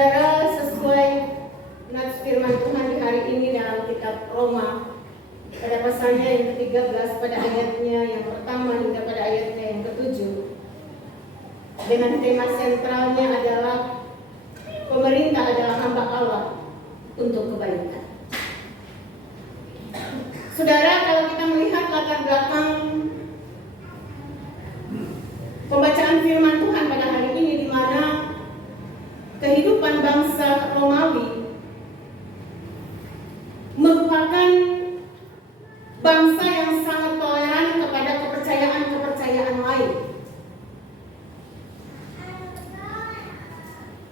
Saudara, sesuai nats firman Tuhan di hari ini dalam kitab Roma pada pasalnya yang ke-13 pada ayatnya yang pertama hingga pada ayatnya yang ke-7, dengan tema sentralnya adalah pemerintah adalah hamba Allah untuk kebaikan. Saudara, kalau kita melihat latar belakang pembacaan firman Tuhan pada hari ini, di mana kehidupan bangsa Romawi merupakan bangsa yang sangat toleran kepada kepercayaan lain.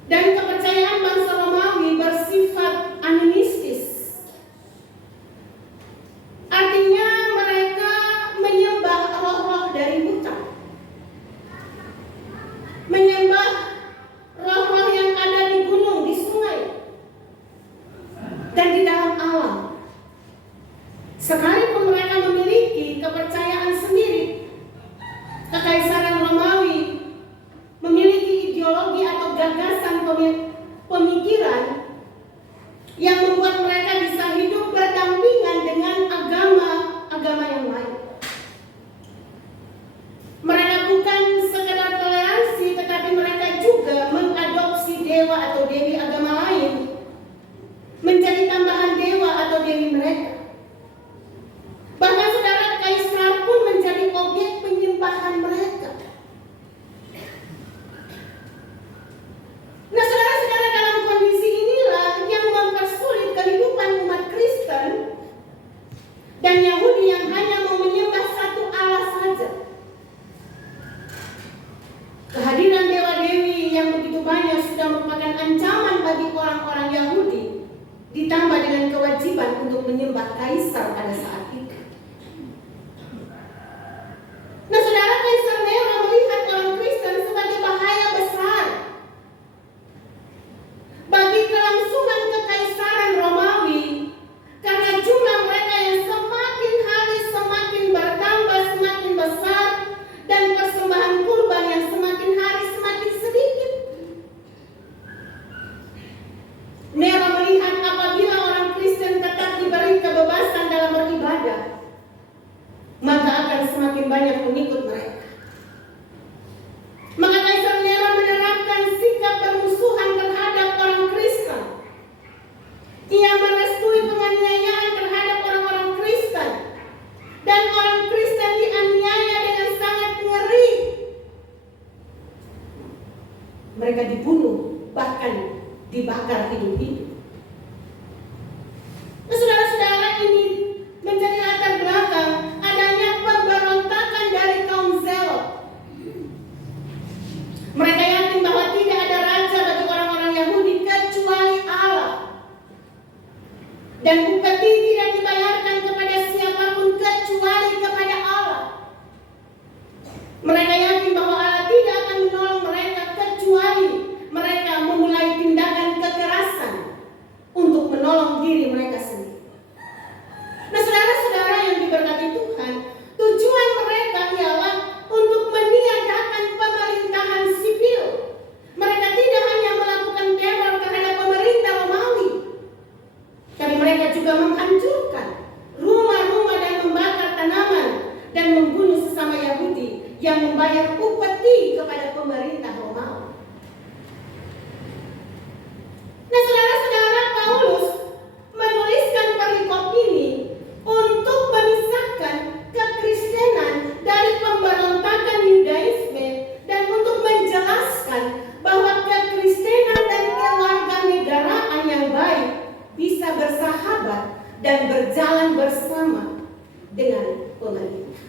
Dan kepercayaan bangsa Romawi bersifat animistis. Artinya mereka menyembah roh-roh dari hutan, menyembah roh-roh yang ada di gunung, di sungai, dan di dalam alam. Sekalipun mereka memiliki kepercayaan sendiri, Kekaisaran Romawi memiliki ideologi atau gagasan pemikiran yang membuat mereka bisa hidup berdampingan dengan agama yang lain. Mereka bukan sekedar toleransi, tetapi mereka juga mengadopsi dewa atau dewi agama lain menjadi tambahan dewa atau dewi mereka. Bahkan saudara, kaisar pun menjadi objek penyembahan mereka. Nah, saudara-saudara, dalam kondisi inilah yang mempersulit kehidupan umat Kristen dan Yahudi yang hanya mau menyembah satu Allah saja. Kehadiran dewa-dewi yang begitu banyak sudah merupakan ancaman bagi orang-orang Yahudi, ditambah dengan kewajiban untuk menyembah kaisar pada saat itu. Nah, saudara, Kaisar Nero melihat orang Kristen sebagai bahaya besar bagi kelangsungan kekaisaran Romawi, karena jumlah mereka yang semakin hari semakin bertambah, semakin besar, dan persembahan kurban yang semakin hari semakin sedikit. Nero melihat apabila orang Kristen tetap diberi kebebasan dalam beribadah, maka akan semakin banyak pengikut mereka. Maka Kaisar Nero menerapkan sikap permusuhan terhadap orang Kristen. Ia merestui penganiayaan terhadap orang-orang Kristen, dan orang Kristen dianiaya dengan sangat ngeri. Mereka dibunuh, bahkan dibakar hidup-hidup. Nah, saudara-saudara, ini menjadi latar belakang adanya pemberontakan dari kaum Zelot. Mereka yakin bahwa tidak ada raja bagi orang-orang Yahudi kecuali Allah, dan upeti tidak dibayarkan kepada siapapun kecuali kepada Allah. Mereka yakin bahwa Allah tidak akan menolong mereka kecuali mereka memulai tindakan kekerasan untuk menolong diri mereka sendiri. Nah, saudara-saudara yang diberkati Tuhan, tujuan mereka ialah untuk meniadakan pemerintahan sipil. Mereka tidak hanya melakukan teror terhadap pemerintah Romawi, tapi mereka juga menghancurkan rumah-rumah dan membakar tanaman dan membunuh sesama Yahudi yang membayar upeti kepada pemerintah Romawi. Nah, saudara-saudara, Paulus menuliskan perikop ini untuk memisahkan kekristenan dari pemberontakan Yudaisme, dan untuk menjelaskan bahwa kekristenan dan kewarganegaraan yang baik bisa bersahabat dan berjalan bersama dengan pemerintah.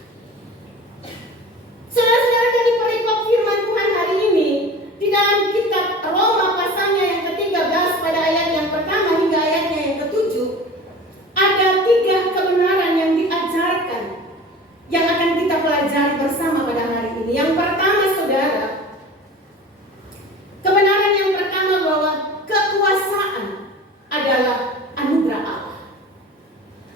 Saudara-saudara, dari perikop firman Tuhan hari ini di dalam kitab Roma pasalnya yang ke-13 pada ayat yang pertama hingga ayatnya yang ke-7, ada 3 kebenaran yang diajarkan yang akan kita pelajari bersama pada hari ini. Yang pertama, saudara, kebenaran yang pertama bahwa kekuasaan adalah anugerah Allah.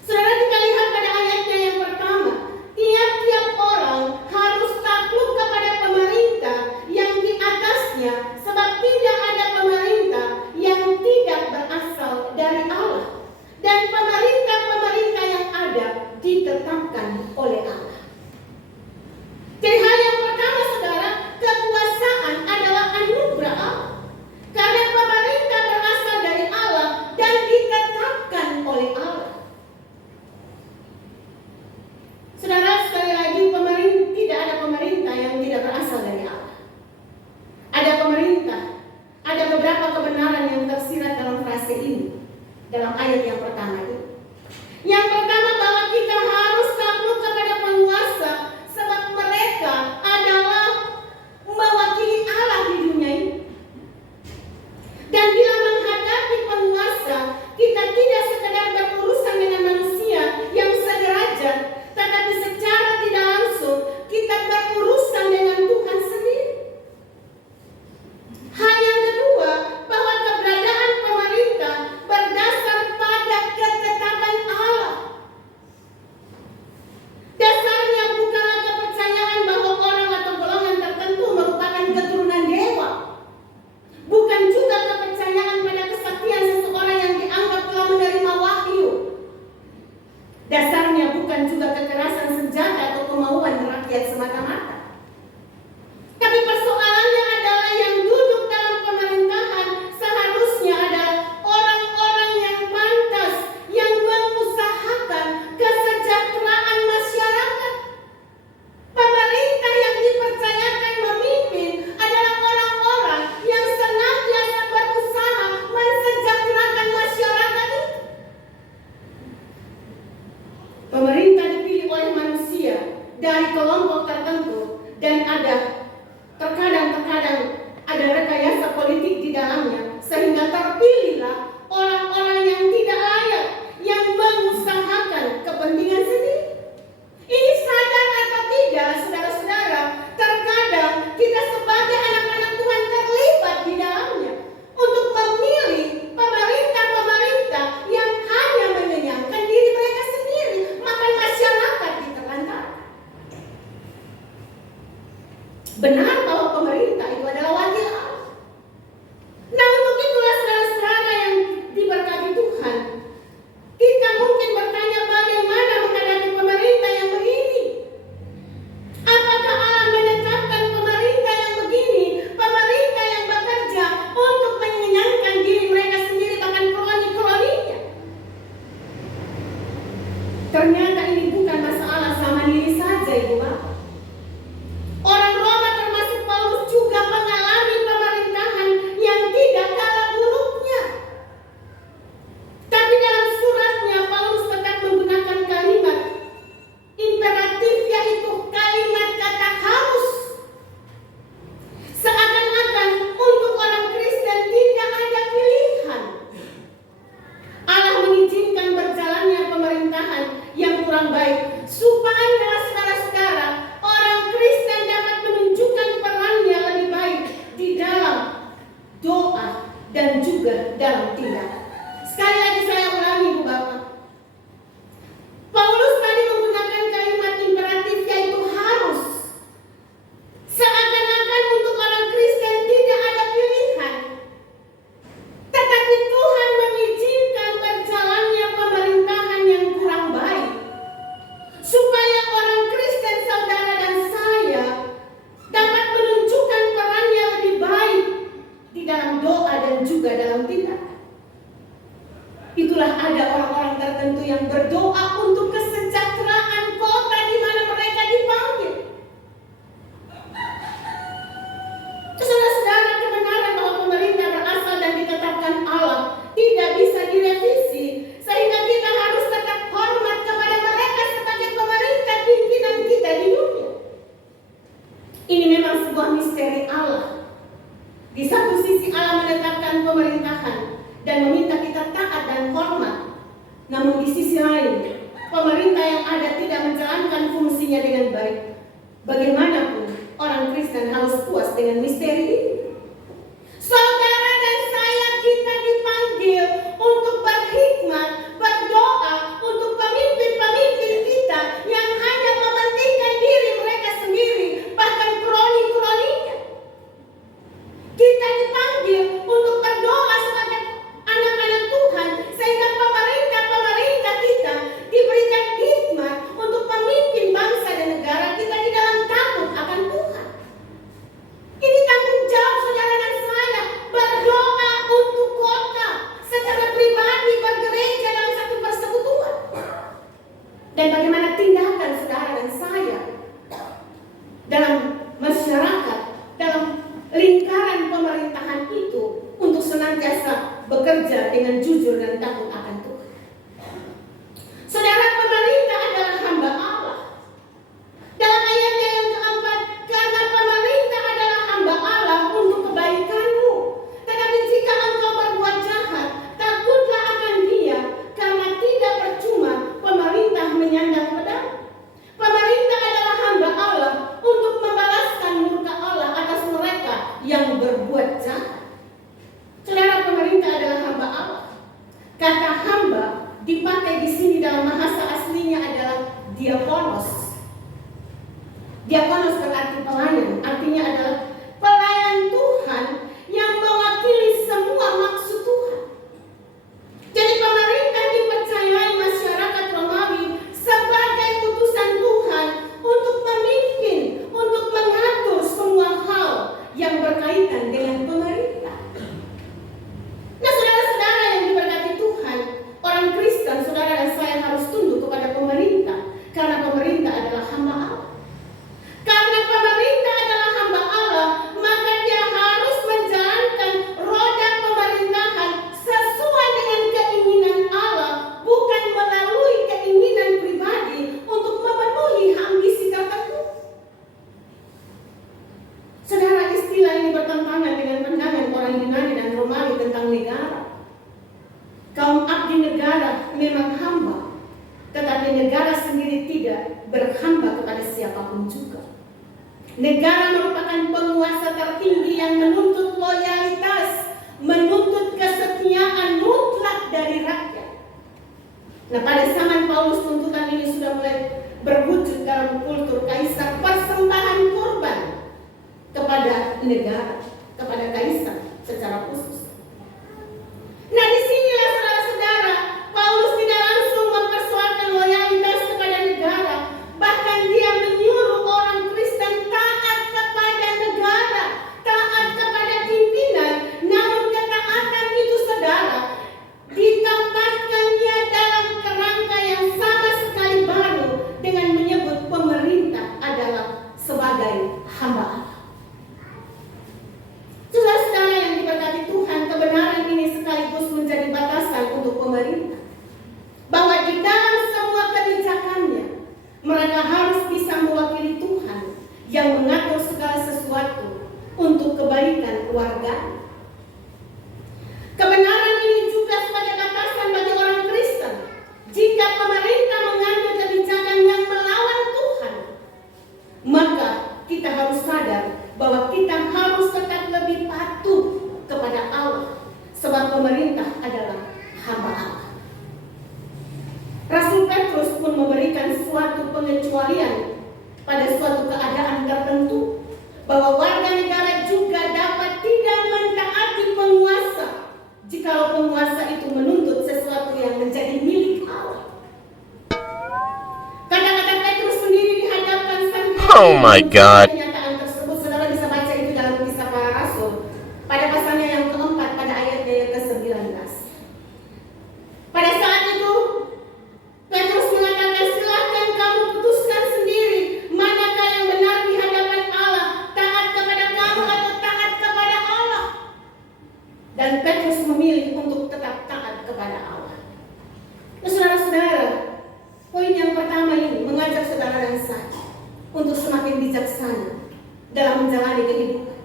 Saudara, kita lihat pada ayatnya yang pertama, tiap-tiap orang harus takluk kepada pemerintah yang di atasnya, sebab tidak ada pemerintah dalam ayat yang pertama ini. Yang pertama, bahwa kita harus takluk kepada penguasa, sebab mereka adalah mewakili Allah di dunia ini. Dan bila menghadapi penguasa, kita tidak sekedar berurusan dengan manusia yang sederajat, tetapi secara tidak langsung kita berurusan dengan Tuhan sendiri. Hal yang kedua, bahwa keberadaan pemerintah berdasar pada ketetapan Allah. Dasarnya bukanlah kepercayaan bahwa orang atau golongan tertentu merupakan keturunan dewa. Bukan juga kepercayaan pada kesaktian seseorang yang dianggap telah menerima wahyu. Dasarnya bukan juga kekerasan senjata atau kemauan rakyat semata-mata. Tapi persoalannya adalah yang duduk dalam pemerintahan seharusnya adalah orang-orang yang pantas, yang mengusahakan kesejahteraan masyarakat. Pemerintah yang dipercayakan memimpin adalah orang-orang yang senantiasa berusaha mensejahterakan masyarakat itu. Pemerintah dipilih oleh manusia dari kelompok tertentu dan terkadang ada rekayasa politik di dalamnya, sehingga terpilihlah orang-orang yang tidak layak, yang mengusahakan kepentingan sendiri. Ini sadar atau tidak, saudara-saudara, terkadang kita sebagai anak-anak Tuhan terlibat di dalamnya untuk memilih pemerintah-pemerintah yang hanya mengenyangkan diri mereka sendiri, maka masyarakat diterlantarkan. Benar bahwa pemerintah itu adalah wakil Allah. Nah, untuk itulah saudara-saudara yang diberkati Tuhan, kita mungkin bertanya bagaimana menghadapi pemerintah yang begini. Apakah Allah menetapkan pemerintah yang begini, pemerintah yang bekerja untuk mengenyangkan diri mereka sendiri, bahkan koloni-koloninya? Ternyata ini bukan masalah sama diri saja, Ibu Bapak. Orang Roma termasuk Paulus juga mengalami pemerintahan yang tidak kalah buruknya. Tapi dalam suratnya Paulus tetap menggunakan kalimat imperatif, yaitu kalimat kata harus. Seakan-akan untuk orang Kristen tidak ada pilihan. Allah mengizinkan berjalannya pemerintahan yang kurang baik supaya saudara-saudara, orang Kristen dapat menunjukkan perannya lebih baik di dalam doa dan juga dalam tindakan. Sekali lagi saya ulangi, Bu Bapak. Paulus tadi menggunakan kalimat imperatif, yaitu harus. Seakan-akan untuk orang Kristen tidak ada pilihan. Tetapi Tuhan mengizinkan berjalannya pemerintahan yang kurang baik supaya orang Kristen, saudara dan saya, dapat menunjukkan perannya lebih baik di dalam doa dan juga dalam tindakan. Itulah ada orang-orang tertentu yang berdoa untuk kesejahteraan kota di mana mereka dipanggil. Saudara-saudara, kebenaran bahwa pemerintah berasal dan ditetapkan Allah tidak bisa direvisi, sehingga kita harus tetap hormat kepada mereka sebagai pemerintah pimpinan kita di dunia. Ini memang sebuah misteri Allah. Di satu sisi Allah menetapkan pemerintahan dan meminta kita taat dan hormat. Namun di sisi lain, pemerintah yang ada tidak menjalankan fungsinya dengan baik. Bagaimanapun, orang Kristen harus puas dengan misteri ini. Saudara dan saya, kita dipanggil untuk berhikmat, berdoa untuk pemimpin-pemimpin kita yang hanya mementingkan diri mereka sendiri, bahkan kroni-kroninya. Kita dipanggil untuk berdoa sebagai anak-anak Tuhan, sehingga pemerintah-pemerintah kita diberikan hikmat untuk memimpin bangsa dan negara kita di dalam takut akan Tuhan. Ini tanggung jawab saudara dan saya, berdoa untuk kota, secara pribadi bergereja dalam satu persekutuan. Dan bagaimana tindakan saudara dan saya dalam masyarakat, dalam lingkaran pemerintahan itu untuk senantiasa bekerja dengan jujur dan takut akan Tuhan. Saudara, pemerintah adalah hamba Allah. Dalam ayatnya yang keempat, karena pemerintah adalah hamba Allah untuk kebaikanmu. Tetapi jika engkau berbuat jahat, takutlah akan Dia, karena tidak percuma pemerintah menyandang pedang. Pemerintah adalah hamba Allah untuk membalaskan murka Allah atas mereka yang berbuat jahat. Saudara, pemerintah adalah hamba Allah. Kata hamba dipakai di sini dalam bahasa aslinya adalah diakonos. Diakonos berarti pelayan, artinya adalah pelayan Tuhan yang mewakili semua maksud Tuhan. Jadi pemerintah dipercayai masyarakat Romawi sebagai utusan Tuhan untuk memimpin, untuk mengatur semua hal yang berkaitan dengan pemerintah. Nah, saudara-saudara yang diberkati Tuhan, orang Kristen, saudara dan saya harus tunduk kepada pemerintah, karena pemerintah adalah hamba Allah. Karena pemerintah adalah hamba Allah, maka dia harus menjalankan roda pemerintahan sesuai dengan keinginan Allah, bukan melalui keinginan pribadi untuk memenuhi ambisi tertentu. Saudara, istilah ini bertentangan dengan pandangan orang Yunani dan Romawi tentang negara. Kaum abdi negara memang hamba, tetapi negara sendiri tidak berhamba kepada siapapun juga. Negara merupakan penguasa tertinggi yang menuntut loyalitas, menuntut kesetiaan mutlak dari rakyat. Nah, pada zaman Paulus tuntutan ini sudah mulai berwujud dalam kultur kaisar, persembahan kurban kepada negara, kepada kaisar secara khusus. Nah, disinilah saudara-saudara, Paulus tidak langsung mempersoalkan loyalitas kepada negara, bahkan dia menyuruh orang Kristen taat kepada negara, taat kepada pimpinan. Namun ketaatan itu, saudara, ditempatkannya dalam kerangka yang sama sekali baru dengan menyebut pemerintah adalah sebagai hamba Allah. Saudara-saudara yang diberkati Tuhan, kebenaran ini sekaligus menjadi batasan untuk pemerintah, bahwa di dalam semua kebijakannya mereka harus bisa mewakili Tuhan yang mengatur segala sesuatu untuk kebaikan warga. Kebenaran ini juga sebagai batasan bagi orang Kristen. Jika pemerintah mengambil kebijakan yang melawan Tuhan, maka kita harus sadar bahwa kita harus tetap lebih patuh kepada Allah, sebab pemerintah adalah hamba Allah. Rasul Petrus pun memberikan suatu pengecualian pada suatu keadaan tertentu, bahwa warga negara juga dapat tidak mentaati penguasa jikalau penguasa itu menuntut sesuatu yang menjadi milik Allah. Kata-kata Petrus sendiri dihadapkan sang Oh my God. Kenyataan tersebut, saudara bisa baca itu dalam Kisah Para Rasul pada pasalnya yang keempat, pada ayatnya yang ke-19. Pada saat itu Petrus mengatakan, silahkan kamu putuskan sendiri manakah yang benar di hadapan Allah, taat kepada kamu atau taat kepada Allah. Dan Petrus memilih untuk tetap taat kepada Allah. Nah, saudara-saudara, poin yang pertama ini mengajak saudara dan saya untuk semakin bijaksana dalam menjalani kehidupan.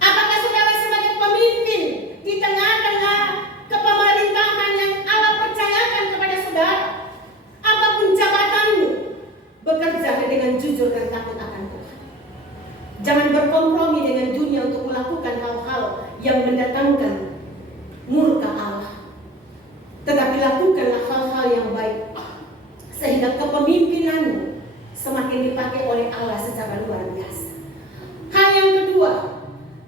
Apakah saudara sebagai pemimpin di tengah-tengah kepemerintahan yang Allah percayakan kepada saudara, apapun jabatanmu, bekerja dengan jujur dan takut akan Tuhan. Jangan berkompromi dengan dunia untuk melakukan hal-hal yang mendatangkan murka Allah, tetapi lakukanlah hal-hal yang baik, sehingga kepemimpinanmu semakin dipakai oleh Allah secara luar biasa. Hal yang kedua,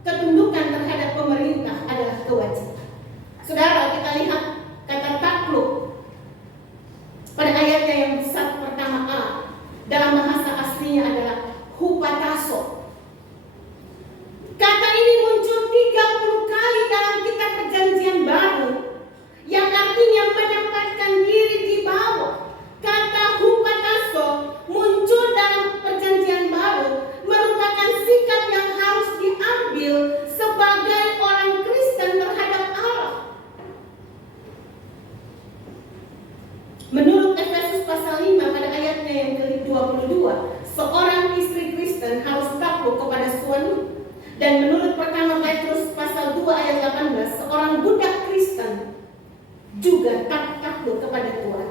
ketundukan terhadap pemerintah adalah kewajiban. Saudara, kita lihat kata takluk pada ayatnya yang pertama A, dalam bahasa aslinya adalah hupataso. Kata ini muncul 30 kali dalam kitab Perjanjian Baru, yang artinya menempatkan diri di bawah. Kata hupataso muncul dalam Perjanjian Baru merupakan sikap yang harus diambil seorang istri Kristen harus takluk kepada suami. Dan menurut pertama Petrus pasal 2 ayat 18, seorang budak Kristen juga takluk kepada Tuhan.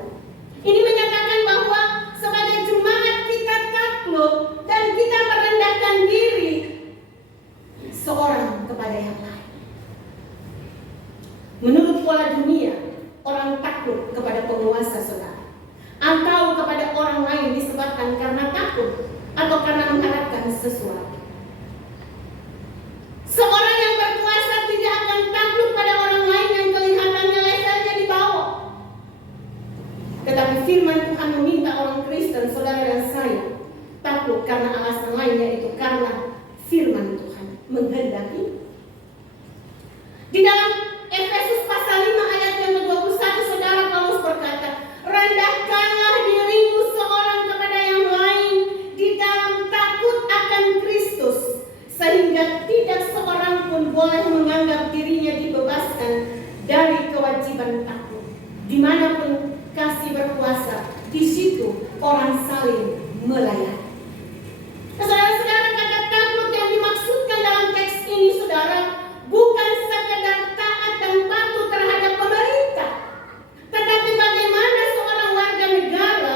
Ini menyatakan bahwa sebagai jemaat kita takluk dan kita merendahkan diri seorang kepada yang lain. Menurut pola dunia, orang takluk kepada penguasa, saudara, atau kepada orang lain disebabkan karena takut atau karena mengharapkan sesuatu. Seorang yang berkuasa tidak akan takluk pada orang lain yang kelihatannya levelnya di bawah. Tetapi firman Tuhan meminta orang Kristen, saudara dan saya, takluk karena alasan lain, yaitu karena firman Tuhan menghendaki. Di dalam Efesus pasal 5 ayat yang ke-21, saudara Paulus berkata, rendahkanlah dirimu seorang kepada yang lain di dalam takut akan Kristus, sehingga tidak seorang pun boleh menganggap dirinya dibebaskan dari kewajiban takut. Dimanapun kasih berkuasa, di situ orang saling melayani. Saudara-saudara, kata takut yang dimaksudkan dalam teks ini, saudara, bukan sekadar taat dan patuh terhadap pemerintah, tetapi bagaimana seorang warga negara,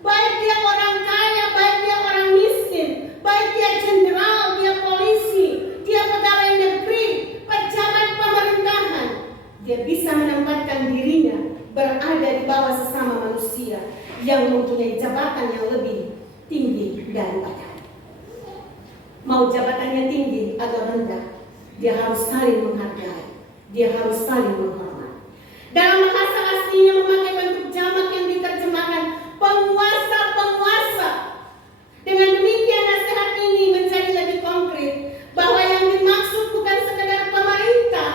baik dia orang kaya, baik dia orang miskin, baik dia jenderal, dia polisi, dia pegawai negeri, pejabat pemerintahan, dia bisa menempatkan dirinya berada di bawah sesama manusia yang mempunyai jabatan yang lebih tinggi daripada. Mau jabatannya tinggi atau rendah, dia harus saling menghargai, dia harus saling menghormati. Dalam bahasa aslinya memakai bentuk jamak yang diterjemahkan penguasa-penguasa. Dengan demikian nasihat ini menjadi lebih konkret bahwa yang dimaksud bukan sekadar pemerintah,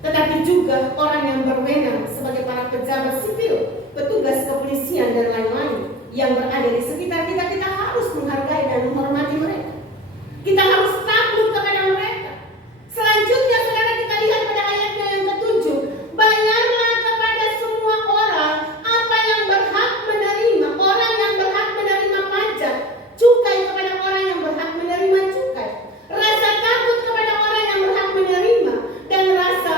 tetapi juga orang yang berwenang sebagai para pejabat sipil, petugas kepolisian dan lain-lain yang berada di sekitar kita. Kita harus menghargai dan menghormati mereka. Kita harus takut kepada mereka. Selanjutnya, saudara, kita lihat pada ayatnya yang ke-7. Bayarlah kepada semua orang apa yang berhak menerima. Orang yang berhak menerima pajak, cukai kepada orang yang berhak menerima cukai. Rasa takut kepada orang yang berhak menerima, dan rasa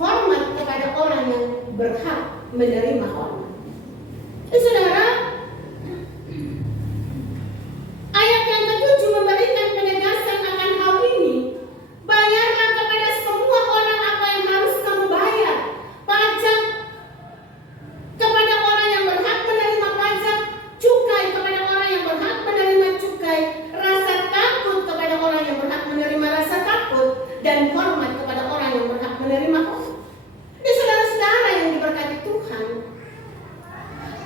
hormat kepada orang yang berhak menerima hormat. Saudara, ayat yang ke-7 memberikan penegasan akan hal ini. Bayarlah kepada semua orang apa yang harus kamu bayar. Pajak kepada orang yang berhak menerima pajak, cukai kepada orang yang berhak menerima cukai, rasa takut kepada orang yang berhak menerima rasa takut, dan hormat kepada orang yang berhak menerima hormat. Ini saudara-saudara yang diberkati Tuhan,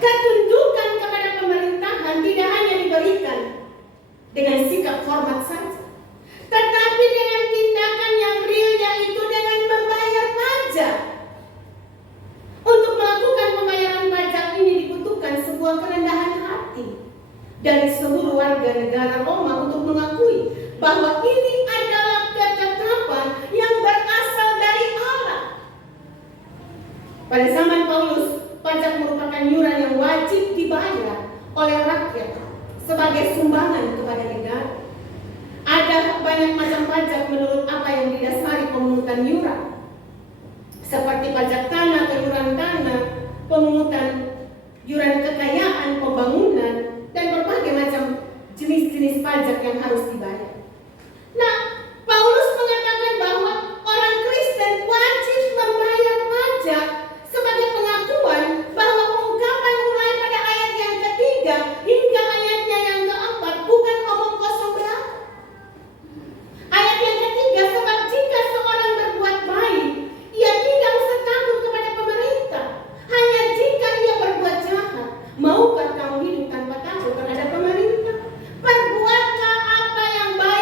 ketundukan kepada pemerintahan tidak hanya diberikan dengan sikap hormat saja, tetapi dengan tindakan yang real, yaitu dengan membayar pajak. Untuk melakukan pembayaran pajak ini dibutuhkan sebuah kerendahan hati dari seluruh warga negara Roma untuk mengakui bahwa ini adalah ketetapan yang berasal dari Allah. Pada zaman Paulus, pajak merupakan iuran yang wajib dibayar oleh rakyat sebagai sumbangan kepada negara. Ada banyak macam pajak menurut apa yang didasari pemungutan iuran, seperti pajak tanah, iuran tanah, pemungutan iuran kekayaan, pembangunan, dan berbagai macam jenis-jenis pajak yang harus dibayar. Nah, Paulus mengatakan bahwa orang Kristen wajib membayar pajak sebagai pengakuan bahwa ungkapan mulai pada ayat yang ke-3 hingga ayatnya yang ke-4 bukan omong kosong belaka. Ayat yang ke-3, sebab jika seorang berbuat baik, ia tidak usah takut kepada pemerintah. Hanya jika ia berbuat jahat, maukah kamu hidup tanpa takut terhadap pemerintah? Perbuatlah apa yang baik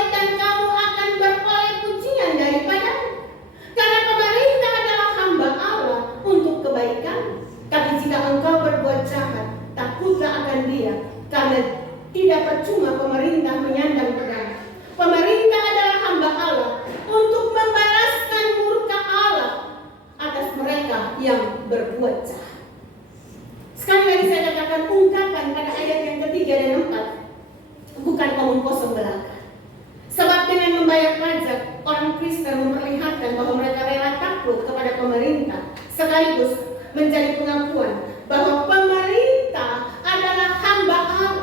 sekaligus menjadi pengakuan bahwa pemerintah adalah hamba Allah.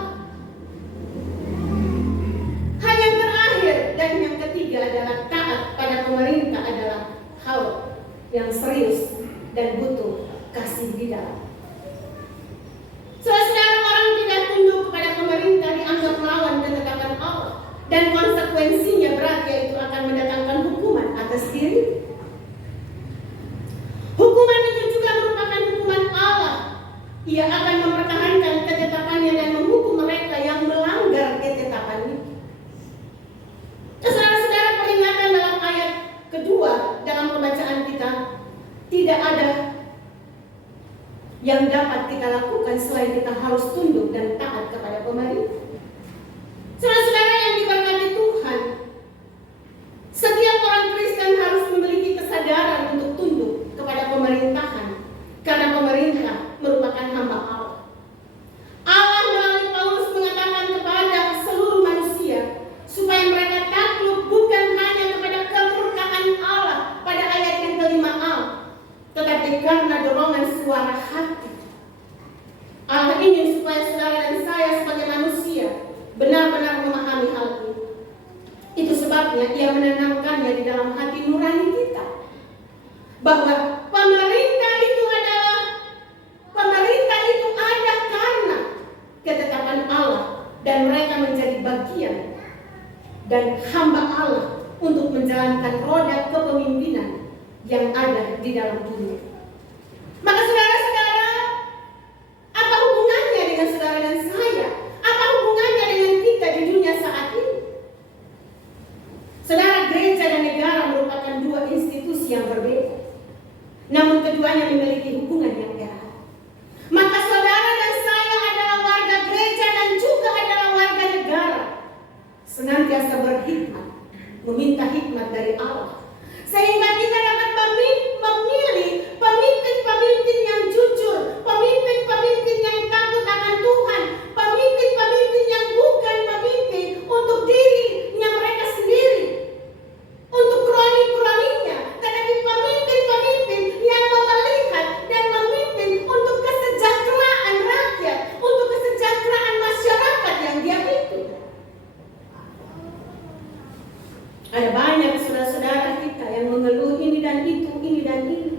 Hal yang terakhir dan yang ketiga adalah taat pada pemerintah adalah hal yang serius dan butuh kasih di dalam. Saudara, orang tidak tunduk kepada pemerintah dianggap melawan ketetapan Allah, dan konsekuensinya berat, yaitu akan mendatangkan hukuman atas diri. Hukuman itu juga merupakan hukuman Allah. Ia akan mempertahankan ketetapannya dan menghukum mereka yang melanggar ketetapannya. Saudara-saudara, peringatan dalam ayat kedua dalam pembacaan kita, tidak ada yang dapat kita lakukan selain kita harus tunduk dan taat kepada pemerintah. Saudara-saudara yang diberkati Tuhan, setiap orang Kristen harus memiliki kesadaran untuk tunduk kepada pemerintahan, karena pemerintah merupakan hamba Allah. Allah melalui Paulus mengatakan kepada seluruh manusia supaya mereka takluk bukan hanya kepada kemurkaan Allah pada ayat yang ke-5a, tetapi karena dorongan suara hati. Allah ingin supaya saudara dan saya sebagai manusia benar-benar memahami hal ini. Itu sebabnya Ia menanamkannya di dalam hati nurani kita, bahwa pemerintah itu ada karena ketetapan Allah, dan mereka menjadi bagian dan hamba Allah untuk menjalankan roda kepemimpinan yang ada di dalam dunia. Maka saudara-saudara, apa hubungannya dengan saudara dan saya? Apa hubungannya dengan kita di dunia saat ini? Saudara, gereja dan negara merupakan dua institusi yang berbeda, namun keduanya memiliki hubungan yang erat. Maka saudara dan saya adalah warga gereja dan juga adalah warga negara, senantiasa berhikmat, meminta hikmat dari Allah, sehingga kita dapat memilih pemimpin-pemimpin yang jujur, pemimpin-pemimpin yang takut akan Tuhan, pemimpin-pemimpin yang bukan pemimpin untuk dirinya mereka sendiri, untuk kroni-kroninya, tetapi pemimpin-pemimpin yang melihat dan memimpin untuk kesejahteraan rakyat, untuk kesejahteraan masyarakat yang dia pimpin. Ada banyak saudara-saudara kita yang mengeluh ini dan itu, ini dan ini.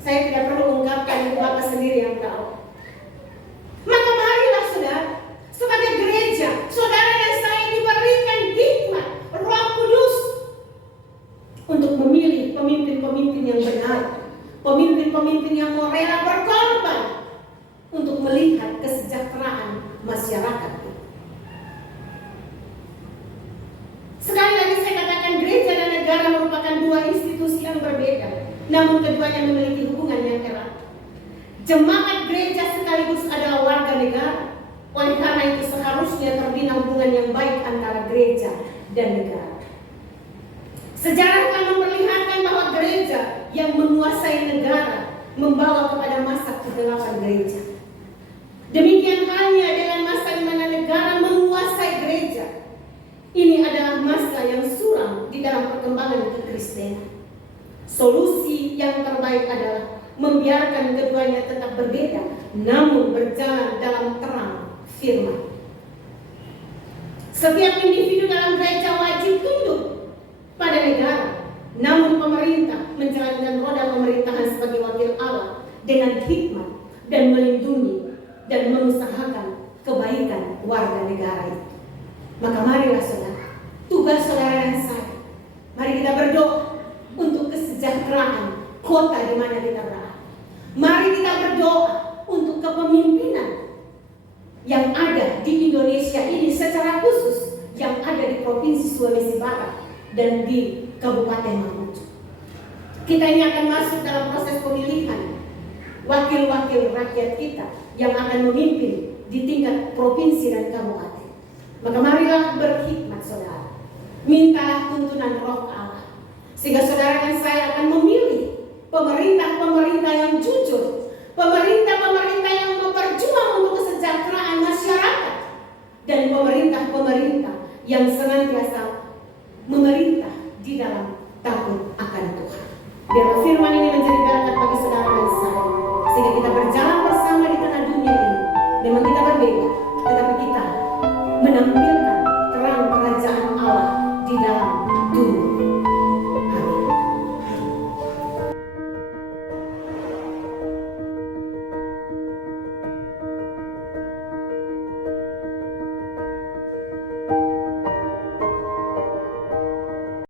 Saya tidak perlu ungkapkan, itu Bapak sendiri yang tahu. Maka marilah saudara, sebagai gereja, saudara dan saya diberikan hikmat Roh Kudus untuk memilih pemimpin-pemimpin yang benar, pemimpin-pemimpin yang mau rela berkorban untuk melihat kesejahteraan masyarakat. Sekali lagi saya katakan, gereja dan negara merupakan dua institusi yang berbeda, namun keduanya memiliki hubungan yang erat. Jemaat gereja sekaligus adalah warga negara. Oleh karena itu seharusnya terbina hubungan yang baik antara gereja dan negara. Sejarah akan memperlihatkan bahwa gereja yang menguasai negara membawa kepada masa kegelapan gereja. Demikian halnya dengan masa di mana negara menguasai gereja. Ini adalah masa yang suram di dalam perkembangan kekristenan. Solusi yang terbaik adalah membiarkan keduanya tetap berbeda, namun berjalan dalam terang firman. Setiap individu dalam gereja wajib tunduk pada negara, namun pemerintah menjalankan roda pemerintahan sebagai wakil Allah dengan hikmat dan melindungi dan mengusahakan kebaikan warga negara itu. Maka marilah saudara, tugas saudara dan saya, mari kita berdoa untuk kesejahteraan kota di mana kita berada. Mari kita berdoa untuk kepemimpinan yang ada di Indonesia ini, secara khusus yang ada di Provinsi Sulawesi Barat dan di Kabupaten Mamuju. Kita ini akan masuk dalam proses pemilihan wakil-wakil rakyat kita yang akan memimpin di tingkat provinsi dan kabupaten. Maka marilah berhikmat saudara, mintalah tuntunan Roh Allah, sehingga saudara dan saya akan memilih pemerintah-pemerintah yang jujur, pemerintah-pemerintah yang berjuang untuk kesejahteraan masyarakat, dan pemerintah-pemerintah yang senantiasa memerintah di dalam takut akan Tuhan. Biarlah firman ini menjadi berkat bagi saudara dan saya, sehingga kita berjalan bersama di tengah dunia